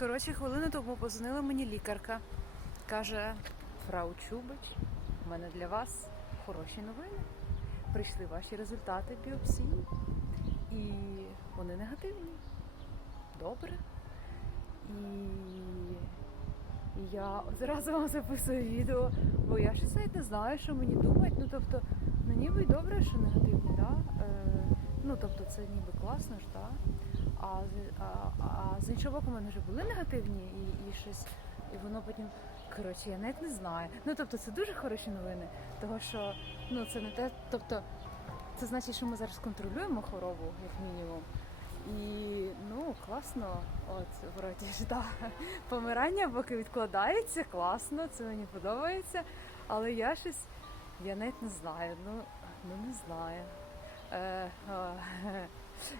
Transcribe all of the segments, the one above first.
Коротше, хвилину тому позвонила мені лікарка. Каже, фрау Чубич, у мене для вас хороші новини. Прийшли ваші результати біопсії. І вони негативні. Добре. І, я зразу вам записую відео, бо я ще навіть не знаю, що мені думати. Ну тобто, ну ніби й добре, що негативні, да? Е, ну тобто це ніби класно ж, да? А, з- а, а з іншого боку, в мене вже були негативні і, і щось, і воно потім. Коротше, я навіть не знаю. Ну тобто це дуже хороші новини, тому що ну це не те, тобто це значить, що ми зараз контролюємо хворобу, як мінімум. І ну класно, от вроді ж да. Помирання поки відкладається, класно, це мені подобається. Але я щось, я навіть не знаю. Ну, ну не знаю. Е, е,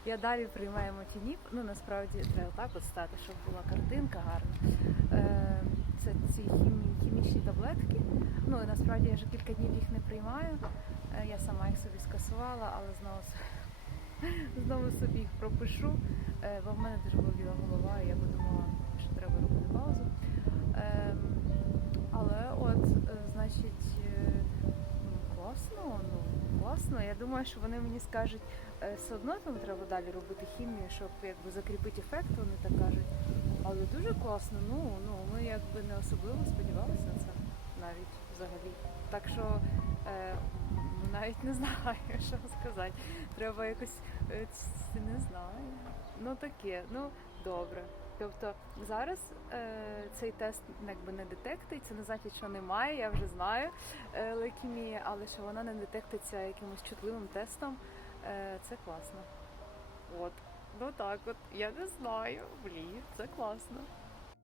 я далі приймаю мотініп. Ну насправді треба так от стати, щоб була картинка гарна. Е, це ці хімі, хімічні таблетки. Ну і насправді я вже кілька днів їх не приймаю. Е, Я сама їх собі скасувала, але знову знову собі їх пропишу. Е, Бо в мене дуже боліла голова, і я подумала, що треба робити класно. Я думаю, що вони мені скажуть, е, все одно там треба далі робити хімію, щоб якби закріпити ефект, вони так кажуть. Але дуже класно. Ну ну ми якби не особливо сподівалися на це навіть взагалі. Так що е, навіть не знаю, що сказати. Треба якось е, не знаю. Ну таке, ну добре. Тобто зараз е, цей тест якби не детектить, це не значить, що немає, я вже знаю е, лейкемії, але що вона не детектиться якимось чутливим тестом, е, це класно. От. Ну так от, я не знаю. Блін, це класно.